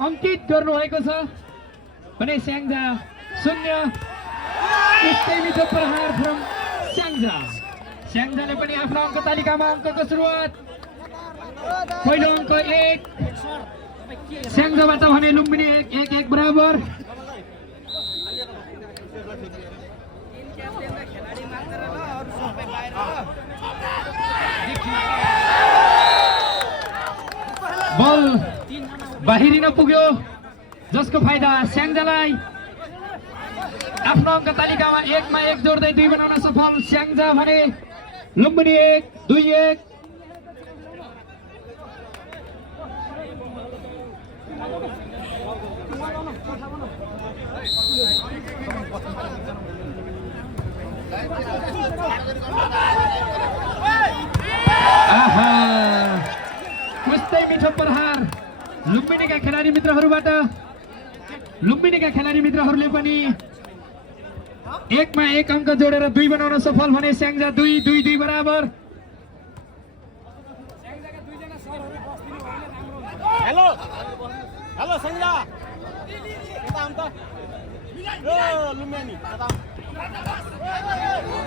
अंकित गर्नुभएको छ भने स्याङ्जा 0 यस्तै मिठो प्रहार फ्रम स्याङ्जा। स्याङ्जाले पनि आफ्नो अङ्क तालिकामा अङ्कको सुरुवात पहिलो अङ्क 1 स्याङ्जाबाट भने लुम्बिनी 1-1 बराबर। बल बाहिरिन पुग्यो जसको फाइदा स्याङ्जालाई। आफ्नो अङ्क तालिकामा 1 मा 1 जोड्दै 2 बनाउन सफल स्याङ्जा भने लुम्बिनी 1-2-1। आहा कस्तै मिठो प्रहार लुम्बिनीका खेलाडी मित्रहरूबाट। लुम्बिनीका खेलाडी मित्रहरूले पनि 1 मा 1 अङ्क जोडेर 2 बनाउन सफल भने स्याङ्जा 2-2-2 बराबर। हेलो हेलो स्याङ्जा यता आउँ त यो लुम्बिनी यता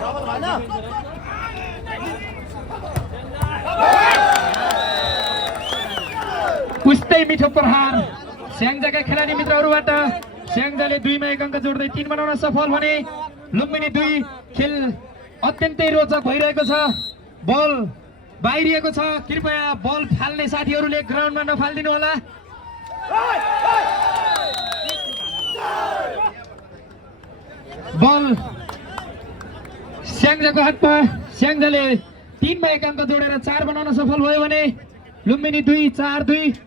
डबल भएन। उस्तै मिठो प्रहार स्याङ्जाका खेलाडी मित्रहरूबाट। स्याङ्जाले 2 मा 1 अङ्क जोड्दै 3 बनाउन सफल भने लुम्बिनी 2। खेल अत्यन्तै रोचक भइरहेको छ। बल बाहिरिएको छ। कृपया बल फाल्ने साथीहरूले ग्राउन्डमा नफाल्दिनु होला। बल स्याङ्जाको हातमा। स्याङ्जाले 3 मा 1 अङ्क जोडेर 4 बनाउन सफल भयो भने लुम्बिनी 2-4-2।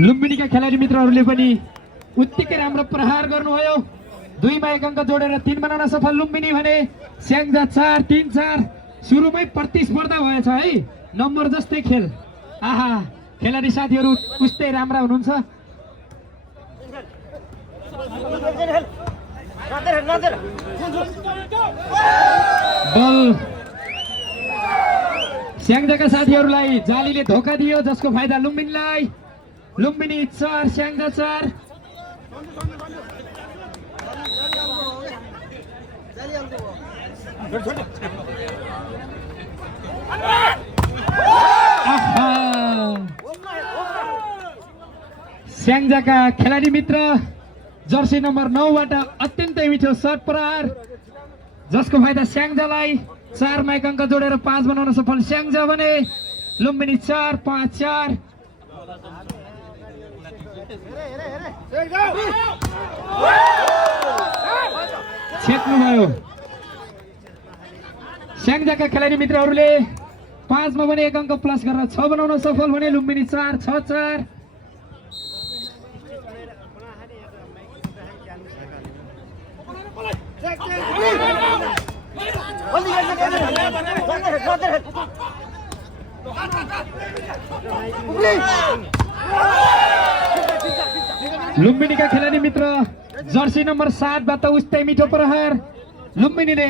लुम्बिनीका खेलाडी मित्रहरूले पनि उत्तिकै राम्रो प्रहार गर्नुभयो। 2 मा 1 अङ्क जोडेर 3 बनाउन सफल लुम्बिनी भने स्याङ्जा 4-3-4। सुरुमै प्रतिस्पर्धा भएछ है नम्बर जस्तै खेल। आहा खेलाडी साथीहरू उस्तै राम्रा हुनुहुन्छ। बल स्याङ्जाका साथीहरूलाई जालीले धोका दियो जसको फाइदा लुम्बिनीलाई। लुम्बिनी 4 स्याङ्जा 4। स्याङ्जाका खेलाडी मित्र जर्सी नम्बर 9 बाट अत्यन्तै मिठो सर्ट प्रहार जसको फाइदा स्याङ्जालाई। 4 मा 1 अङ्क जोडेर 5 बनाउन सफल स्याङ्जा भने लुम्बिनी 4-5-4। छेक्नुभयो स्याङ्जाका खेलाडी मित्रहरूले। 5 मा भने 1 अङ्क प्लस गरेर 6 बनाउन सफल भने लुम्बिनी 4-6-4। लुम्बिनीका खेलाडी मित्र जर्सी नम्बर 7 बाट उस्तै मिठो प्रहार। लुम्बिनीले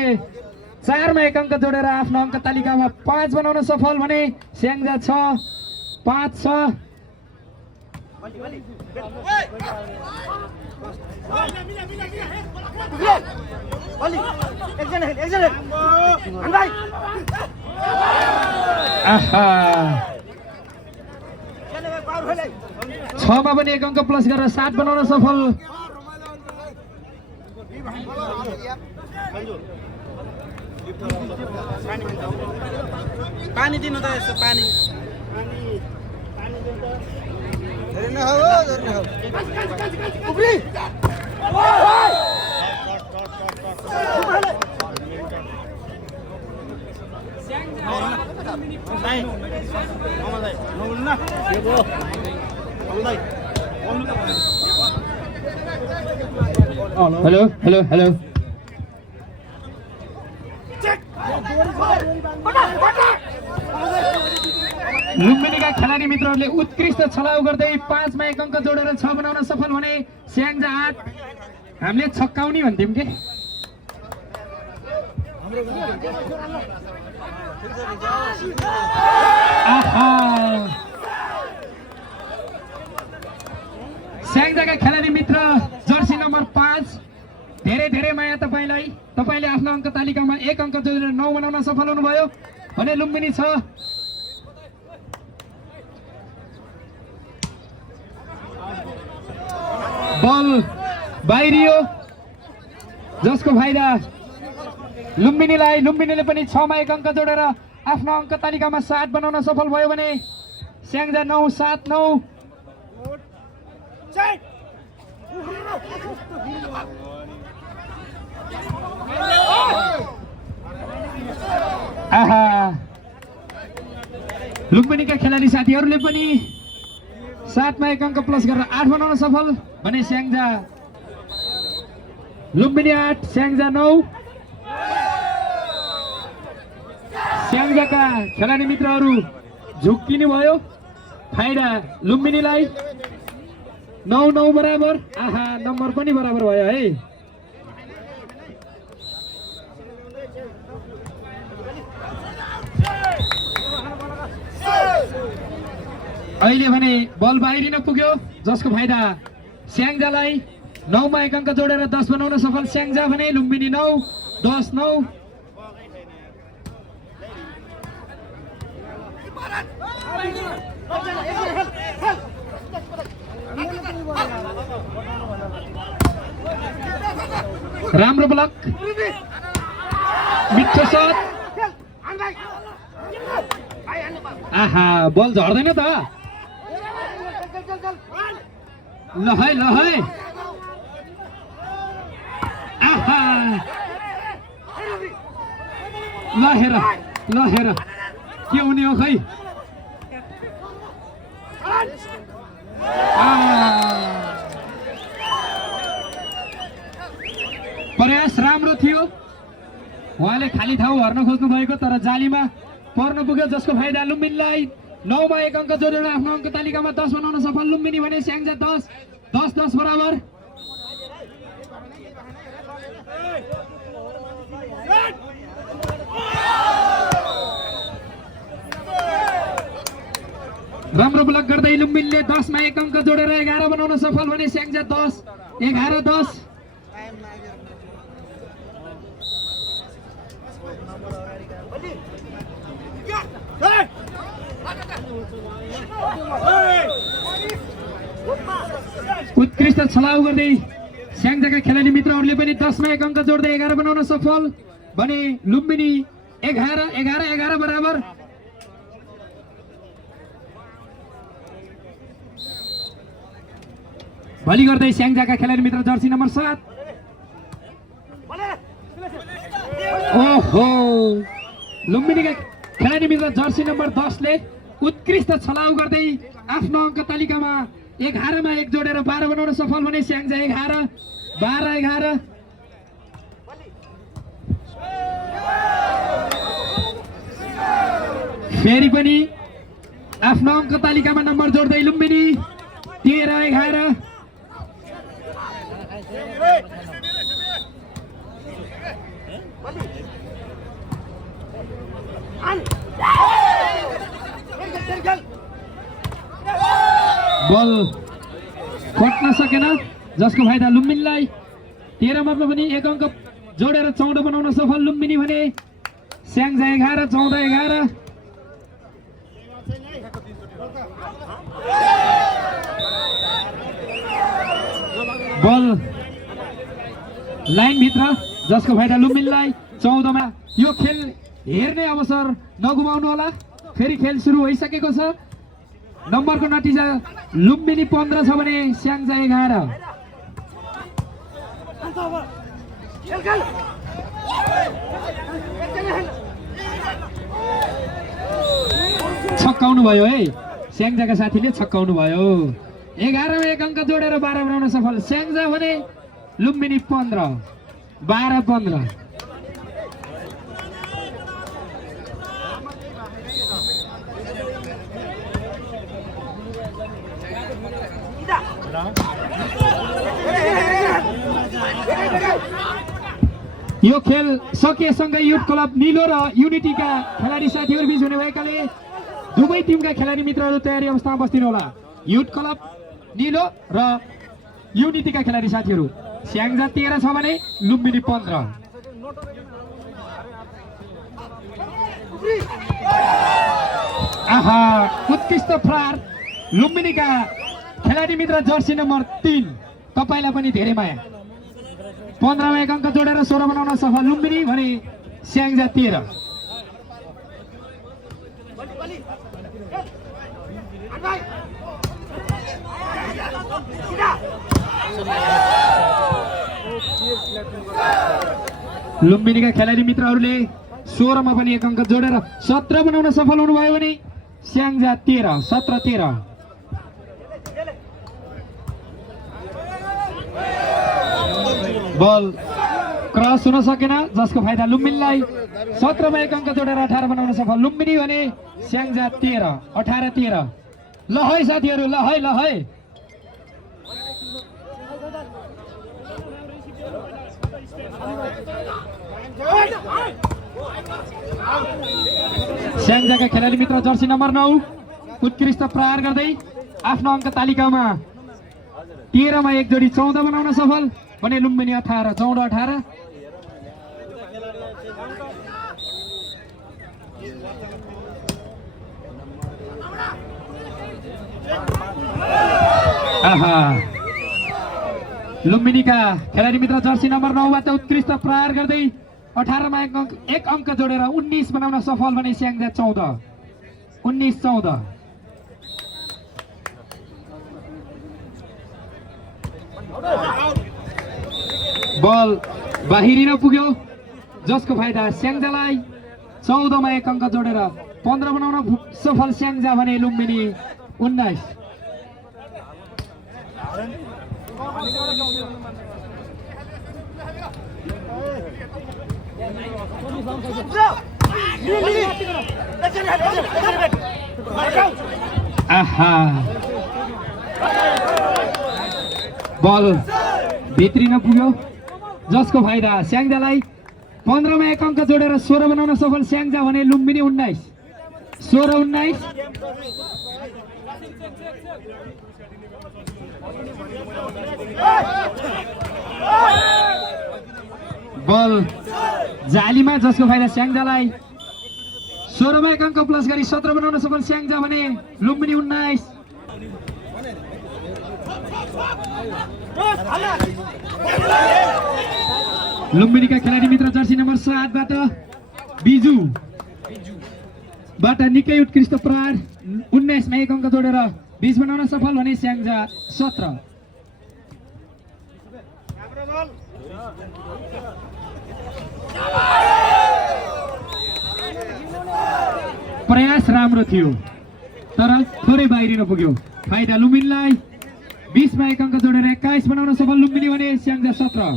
4 मा 1 अङ्क जोडेर आफ्नो अङ्क तालिकामा 5 बनाउन सफल भने स्याङ्जा 6-5-6। आहा 6 मा पनि 1 अङ्क प्लस गरेर 7 बनाउन सफल। पानी दिनु त यसो पानी हेलो हेलो हेलो लुम्बिनीका खेलाडी मित्रहरूले उत्कृष्ट छलाउ गर्दै 5 मा 1 अङ्क जोडेर 6 बनाउन सफल भने स्याङ्जा 8। हामीले छक्काउने भन्थ्यौं के स्याङ्जाका खेलाडी मित्र जर्सी नम्बर 5 धेरै धेरै माया तपाईलाई। तपाईले आफ्नो अङ्क तालिकामा 1 अङ्क जोडेर 9 बनाउन सफल हुनुभयो भने लुम्बिनी 6 बल बाहिरियो जसको फाइदा लुम्बिनीलाई। लुम्बिनीले पनि 6 मा 1 अङ्क जोडेर आफ्नो अङ्क तालिकामा 7 बनाउन सफल भयो भने स्याङ्जा 9 7 9 आहा लुम्बिनीका खेलाडी साथीहरूले पनि 7 मा 1 अङ्क प्लस गरेर 8 बनाउन सफल भने स्याङ्जा लुम्बिनी 8 स्याङ्जा 9। स्याङ्जाका खेलाडी मित्रहरू झुक्किनु भयो फाइदा लुम्बिनीलाई 9 9 बराबर। आहा नम्बर पनि बराबर भयो है। अहिले भने बल बाहिरिन पुग्यो जसको फाइदा स्याङ्जालाई 9 मा 1 अङ्क जोडेर 10 बनाउन सफल स्याङ्जा भने लुम्बिनी 9 10 9। राम्रो ब्लक मिठो सट। आहा बल झर्दैन त ल है आहा ल हेर के हुने हो खै। प्रयास राम्रो थियो उहाँले खाली ठाउँ हर्न खोज्नु भएको तर जालीमा पर्न पुग्यो जसको फाइदा लुम्बिनीलाई 9 मा 1 अङ्क जोडेर आफ्नो अङ्क तालिकामा 10 बनाउन सफल लुम्बिनी भने स्याङ्जा 10 10 10 बराबर। राम्रो ब्लक गर्दै लुम्बिनीले 10 मा 1 अङ्क जोडेर 11 बनाउन सफल भने स्याङ्जा 10 11 10। उत्कृष्ट छलाउ गर्दै स्याङ्जाका खेलाडी मित्रहरूले पनि 10 मा 1 अङ्क जोड्दै 11 बनाउन सफल भने लुम्बिनी 11 11 11 बराबर। भली गर्दै स्याङ्जाका खेलाडी मित्र जर्सी नम्बर 7 ओहो लुम्बिनीका खेलाडी मित्र जर्सी नम्बर 10 ले उत्कृष्ट छलाउ गर्दै आफ्नो अङ्क तालिकामा 11 मा 1 जोडेर 12 बनाउन सफल भने स्याङ्जा 11 12 11। फेरि पनि आफ्नो अङ्क तालिकामा नम्बर जोड्दै लुम्बिनी 13 11। बल खोट्न सकेन जसको फाइदा लुम्बिनीलाई 13 मा पनि 1 अङ्क जोडेर 14 बनाउन सफल लुम्बिनी भने स्याङ्जा 11 14 11। बल लाइन भित्र जसको फाइदा लुम्बिनीलाई 14 मा। यो खेल हेर्ने अवसर नगुमाउनु होला। फेरि खेल सुरु भइसकेको छ। नम्बरको नतिजा लुम्बिनी 15 छ भने स्याङ्जा 11। छक्काउनु भयो है स्याङ्जाका साथीले छक्काउनु भयो। 11 मा 1 अङ्क जोडेर 12 बनाउन सफल स्याङ्जा भने लुम्बिनी 15 12 15। यो खेल सकिएसँगै युथ क्लब निलो र युनिटीका खेलाडी साथीहरू बीच हुने भएकाले दुवै टिमका खेलाडी मित्रहरू तयारी अवस्थामा बस्दिनु होला। युथ क्लब निलो र युनिटीका खेलाडी साथीहरू। स्याङ्जा 13 छ भने लुम्बिनी 15। आहा, उत्कृष्ट प्रहार लुम्बिनीका खेलाडी मित्र जर्सी नम्बर 3। तपाईलाई पनि धेरै माया। 15 मा 1 अङ्क जोडेर 16 बनाउन सफल लुम्बिनी भने स्याङ्जा 13। लुम्बिनीका खेलाडी मित्रहरूले 16 मा पनि 1 अङ्क जोडेर 17 बनाउन सफल हुनुभयो भने स्याङ्जा 13। 17-13। बल क्रस हुन सकेन जसको फाइदा लुम्बिनीलाई। 17 मा 1 अङ्क जोडेर 18 बनाउन सफल लुम्बिनी भने स्याङ्जा 13। 18-13। ल है साथीहरू, ल है, ल है। स्याङ्जाका खेलाडी मित्र जर्सी नम्बर 9 उत्कृष्ट प्रहार गर्दै आफ्नो अङ्क तालिकामा 13 मा 1 जोडी 14 बनाउन सफल भने लुम्बिनी 18। 14-18। आहा, लुम्बिनीका खेलाडी मित्र जर्सी नम्बर 9 बाट उत्कृष्ट प्रहार गर्दै 18 मा 1 अङ्क जोडेर 19 बनाउन सफल भने स्याङ्जा 14। 19-14। बल बाहिरिन पुग्यो जसको फाइदा स्याङ्जालाई। 14 मा 1 अङ्क जोडेर 15 बनाउन सफल स्याङ्जा भने लुम्बिनी 19। आहा, बल भित्रिन पुग्यो जसको फाइदा स्याङ्जालाई। 15 मा 1 अङ्क जोडेर 16 बनाउन सफल स्याङ्जा भने लुम्बिनी 19। 16-19। बल जालीमा जसको फाइदा स्याङ्जालाई। 16 मा 1 अङ्क प्लस गरी 17 बनाउन सफल स्याङ्जा भने लुम्बिनी 19। लुम्बिनीका खेलाडी मित्र जर्सी नम्बर 7 बाट बिजु बाट निकै उत्कृष्ट प्रहार 19 मा 1 अङ्क जोडेर 20 बनाउन सफल भने स्याङ्जा 17। प्रयास राम्रो थियो तर थोरै बाहिरिन पुग्यो। फाइदा लुम्बिनीलाई। 20 मा 1 अङ्क जोडेर 21 बनाउन सफल लुम्बिनी भने स्याङ्जा 17।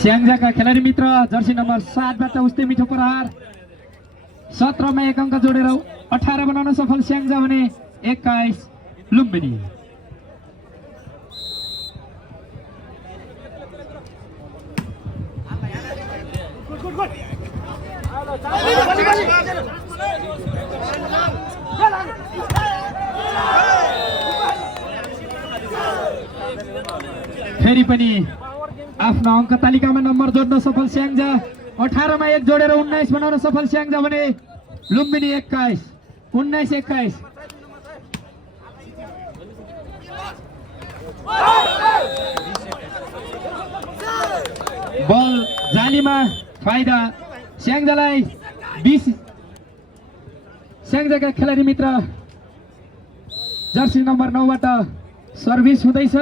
स्याङ्जाका खेलाडी मित्र जर्सी नम्बर 7 बाट उस्तै मिठो प्रहार 17 मा 1 अङ्क जोडेर 18 बनाउन सफल स्याङ्जा भने 21 लुम्बिनी। फेरि पनि आफ्नो अङ्क तालिकामा नम्बर जोड्न सफल स्याङ्जा। 18 मा 1 जोडेर 19 बनाउन सफल स्याङ्जा भने लुम्बिनी 21। 19-21। बल जालीमा फाइदा स्याङ्जालाई। 20 स्याङ्जाका खेलाडी मित्र जर्सी नम्बर 9 बाट सर्भिस हुँदैछ।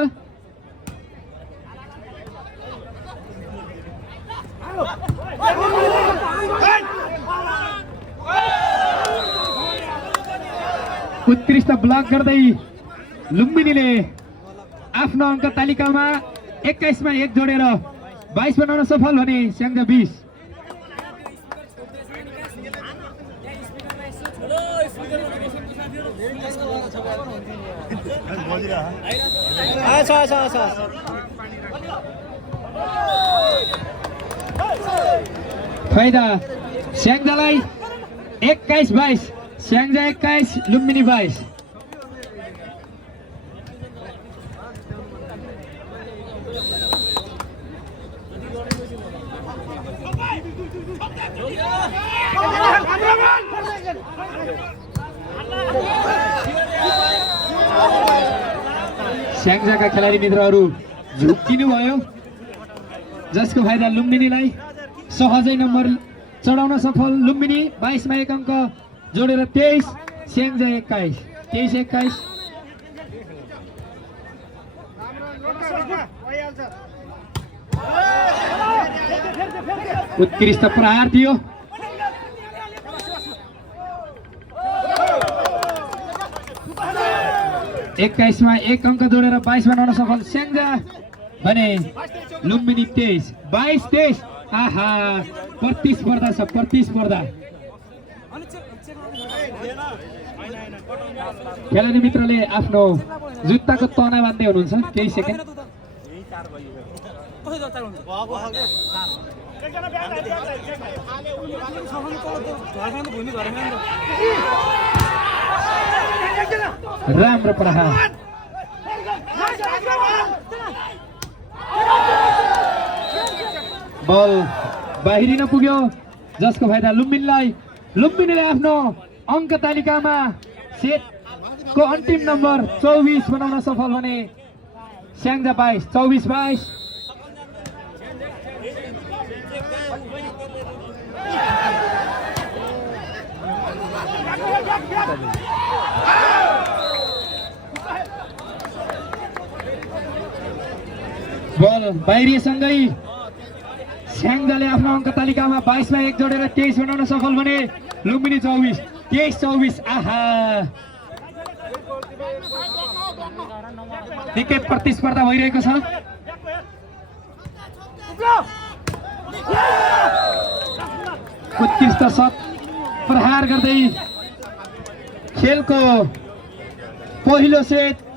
उत्कृष्ट ब्लक गर्दै लुम्बिनीले आफ्नो अङ्क तालिकामा 21 मा 1 जोडेर 22 बनाउन सफल भने स्याङ्जा 20। आएछ आएछ आएछ फाइदा स्याङ्जालाई 21-22 स्याङ्जा 21 लुम्बिनी 22 स्याङ्जाका खेलाडी मित्रहरू झुक्किनु भयो जसको फाइदा लुम्बिनीलाई सहजै नम्बर चढाउन सफल लुम्बिनी 22 मा 1 अङ्क जोडेर 23 स्याङ्जा 21 23-21 उत्कृष्ट प्रहार थियो 21 मा 1 अङ्क जोडेर 22 बनाउन सफल स्याङ्जा भने लुम्बिनी 23-22 आहा प्रतिस्पर्धा छ प्रतिस्पर्धा खेलाडी मित्रले आफ्नो जुत्ताको तना बान्दै हुनुहुन्छ केही सेकेन्ड राम्रो प्रहार बल बाहिरिन पुग्यो जसको फाइदा लुम्बिनीले आफ्नो अङ्क तालिकामा सेटको अन्तिम नम्बर 24 बनाउन सफल भने स्याङ्जा 22 बल बाहिरिएसँगै स्याङ्जाले आफ्नो अङ्क तालिकामा 22 मा 1 जोडेर 23 बनाउन सफल भने लुम्बिनी 23-24 आहा निकै प्रतिस्पर्धा भइरहेको छ उत्कृष्ट शट प्रहार गर्दै खेलको पहिलो सेट